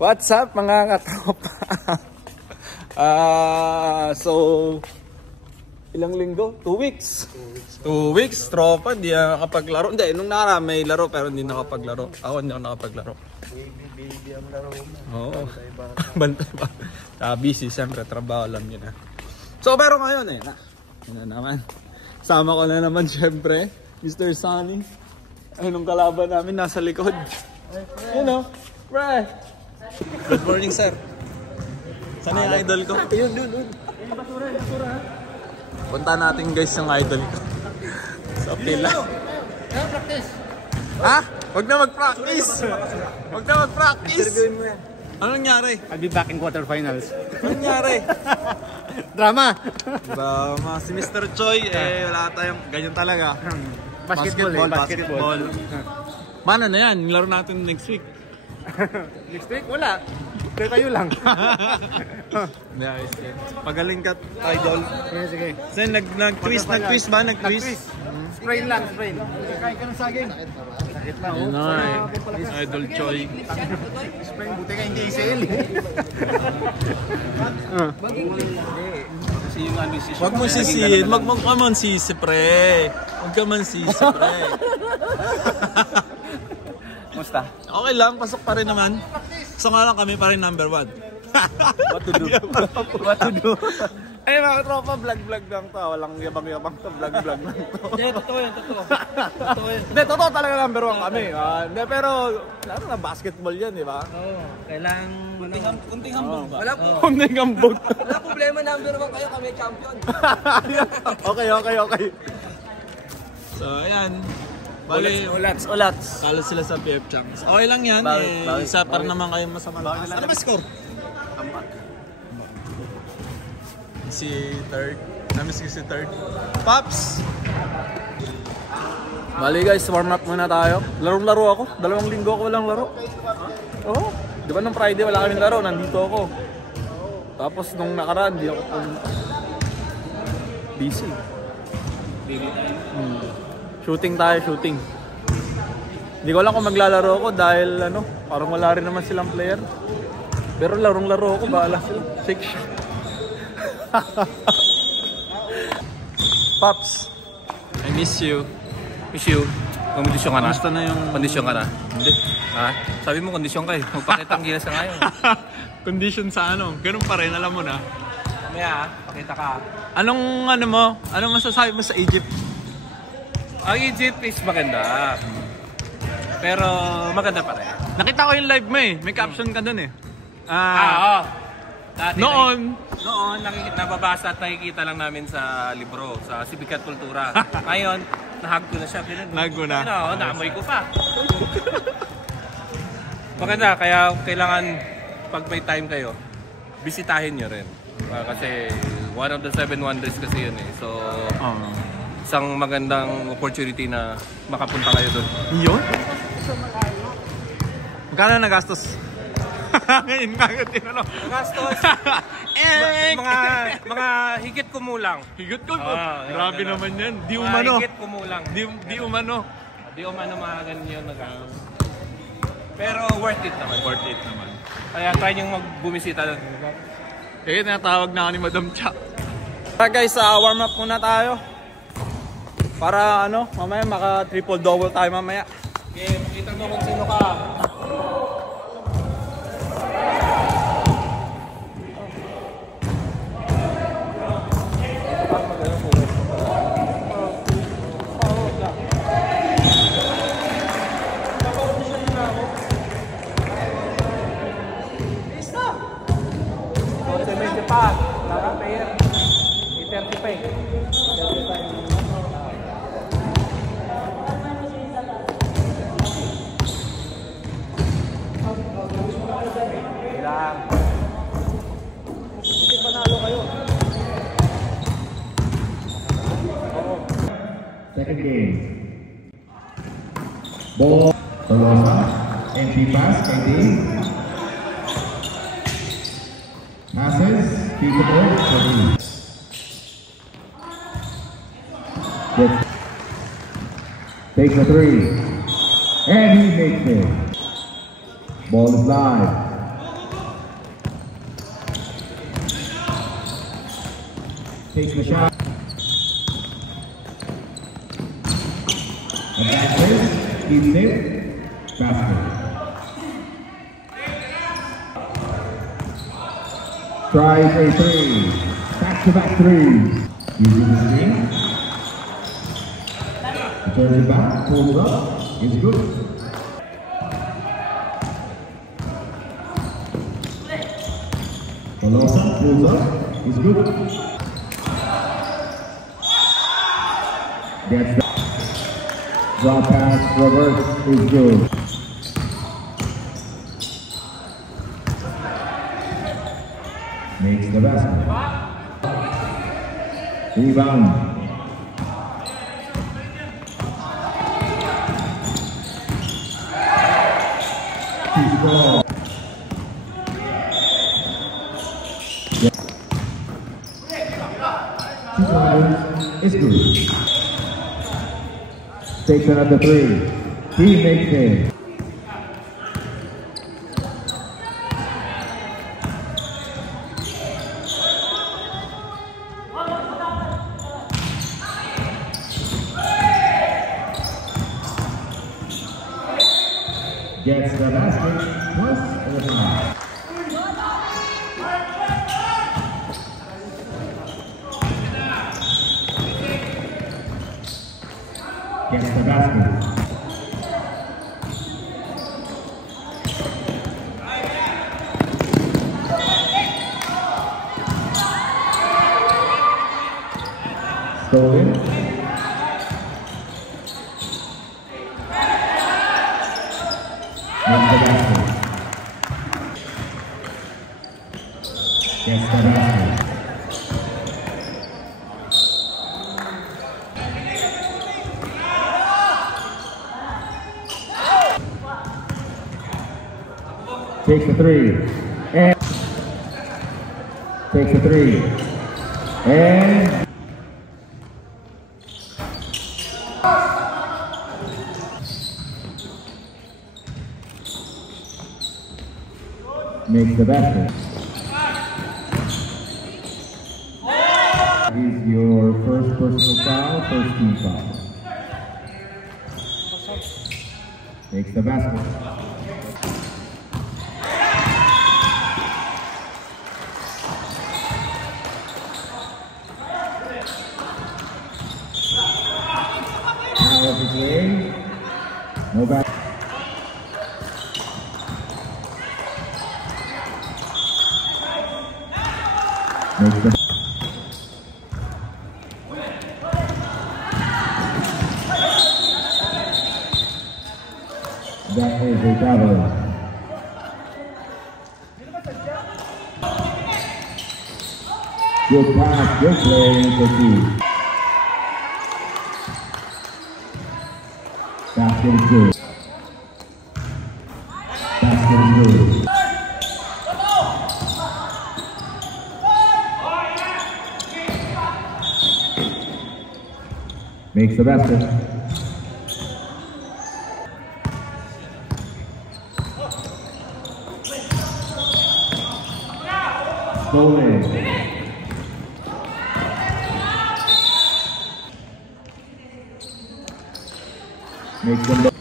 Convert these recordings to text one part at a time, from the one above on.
What's up mga katropa? So ilang linggo? 2 weeks. 2 weeks, tropa, hindi nakapaglaro. Hindi, nung nakaraan may laro pero hindi nakapaglaro. Ako hindi ako nakapaglaro. Baby ang laro mo. Oo. Bantay ba? Busy, siyempre, trabaho, alam nyo na. So pero ngayon yun na naman. Sama ko na naman siyempre, Mr. Sunny. Ayun ang kalaban namin, nasa likod. You know, right. Good morning, sir. Sana yung idol ko? Ayun, dun. Basura. Punta natin guys yung idol ko. Sa pila. Practice. Ha? Huwag na mag-practice. Interviewin mo yan. Anong nangyari? I'll be back in quarterfinals. Anong nangyari? Drama. Si Mr. Choi, wala tayong ganyan talaga. Basketball. Mano na yan, laro natin next week. Next week? Wala. Kayo lang. Pagaling ka, idol. Sige. Kasi nag-twist ba? Nag-twist? Sprain. Kain ka ng saging. Sakit lang, oh. Idol Choi. Sprain, buti ka hindi ACL. Huwag mo sisihin. Huwag ka man sisi, pre. Musta? Okay lang, pasok pa rin naman. So nga lang kami pa rin number 1. What to do? Ay mga tropa, vlog lang to. Walang yabang to, vlog lang to. Hindi, totoo yan. Hindi, totoo talaga number 1 kami. Hindi, pero lalo na basketball yan, di ba? Oo, kailangan kunting hambog ba? Kunting hambog. Wala problema, number 1 kayo, kami champion. Okay. So, ayan. Ulats. Talo sila sa PF Champs. Okay lang yan. Isa para naman kayo masama. Ano ba score? Si third. Namiss ko si third. Pops! Bali guys, warm up muna tayo. Larong-laro ako. 2 linggo ako walang laro. Oo. Di ba nung Friday wala kaming laro? Nandito ako. Tapos nung nakaraan, di ako busy. Shooting. Hindi ko alam kung maglalaro ako dahil parang wala rin naman silang player. Pero larong-laro ako, bahala sila. 6 shot. Pops, I miss you. Kondisyon ka na? Kamusta na yung... Kondisyon ka na? Hindi. Ha? Sabi mo kondisyon ka eh. Magpakita ang gilas ka ngayon. Condition sa ganun pa rin, alam mo na. Mamaya, pakita ka. Anong masasabi mo sa Egypt? Ang Egypt is maganda. Pero maganda pa rin. Nakita ko yung live mo eh. May caption ka dun eh. Oo. Noon, nababasa at nakikita lang namin sa libro, sa Sibikat Kultura. Ngayon, nahag ko na siya. Nahag ko na? Naamoy ko pa. Maganda, kaya kailangan pag may time kayo, bisitahin nyo rin. Kasi one of the 7 wonders kasi yun eh. So, isang magandang opportunity na makapunta kayo doon. Yun? Magkano nagastos? Ngayon nga tinanong. Gastos. mga higit kumulang. Higit ko? Grabe naman yan. Di umano. Higit kumulang. Di umano. Di umano mga ganyan na gastos. Pero worth it naman. Kaya try nyo magbumisita doon. Kaya tinatawag na ako ni Madam Cha. Guys, warm up muna tayo. Para mamaya maka triple double tayo mamaya. Okay, makita mo kung sino ka. Second game. Ball. Empty pass. KD. Passes. Keep it over. Takes a 3. And he makes it. Ball is live. Takes the shot. Advances. Keeps it. Basket. Tries a three. Back-to-back threes. Using the screen. Turns it back. Pulls up. Is good. Tolosa pulls up. Is good. Gets the draw pass. Reverse is good. Makes the basket. Rebound. Keep ball. It's good. Takes another three. He makes it. Gets the basket plus overtime. Gets the basket. Stolen. Gets the basket. Gets the basket. Takes the three. And takes the three. And makes the basket. Is your first personal foul, first team foul. Makes the basket. Power of the game. No basket. Makes the that is a traveler. Good pass, good play for two. Basket is good. Basket is good. Makes the basket. Stolen. Makes them look.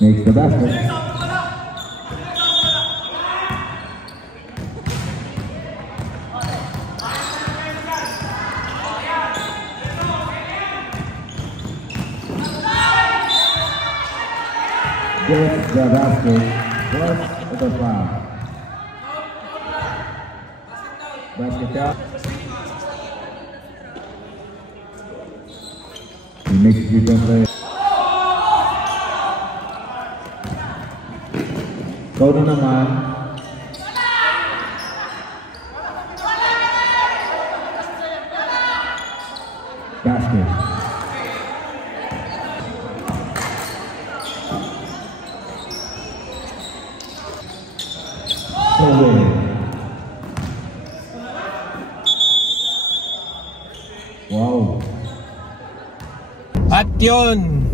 Makes the basket. Gets the basket plus the foul. Basket out. He makes it defense play. Kau na naman. Basket. yun,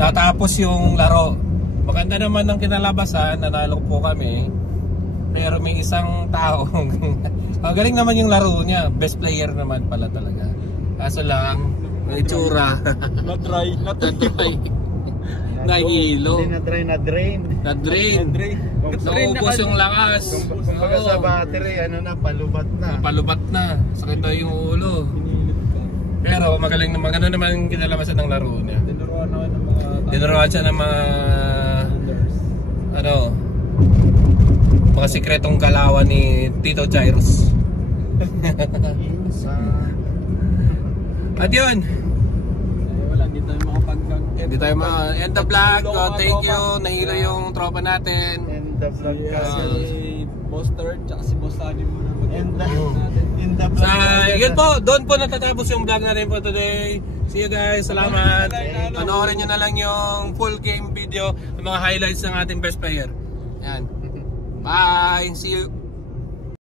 natapos yung laro. Maganda naman ang kinalabasan, nanalo po kami. Pero may isang tao, galing naman yung laro niya, best player naman pala talaga. Kaso lang, may tsura. Na-dry. Nahilo. Hindi na-drain. Na-drain. Naubos yung lakas. Kumbaga sa battery, palubat na. Palubat na. Sakit na yung ulo. Pero magaling naman. Ano naman yung kinalabasan ng laro niya? Tinuruan siya ng mga mga sikretong kalawan ni Tito Jairus. At yun, hindi tayo end the vlog. Thank you, nahilo yung tropa natin. End the vlog kasi. Boss Third, tsaka si Boss Salim mo na End the vlog. Yun po, doon po natatapos yung vlog natin po today. See you guys, salamat. Panoorin nyo na lang yung full game video, yung mga highlights ng ating best player. Yan. Bye, see you.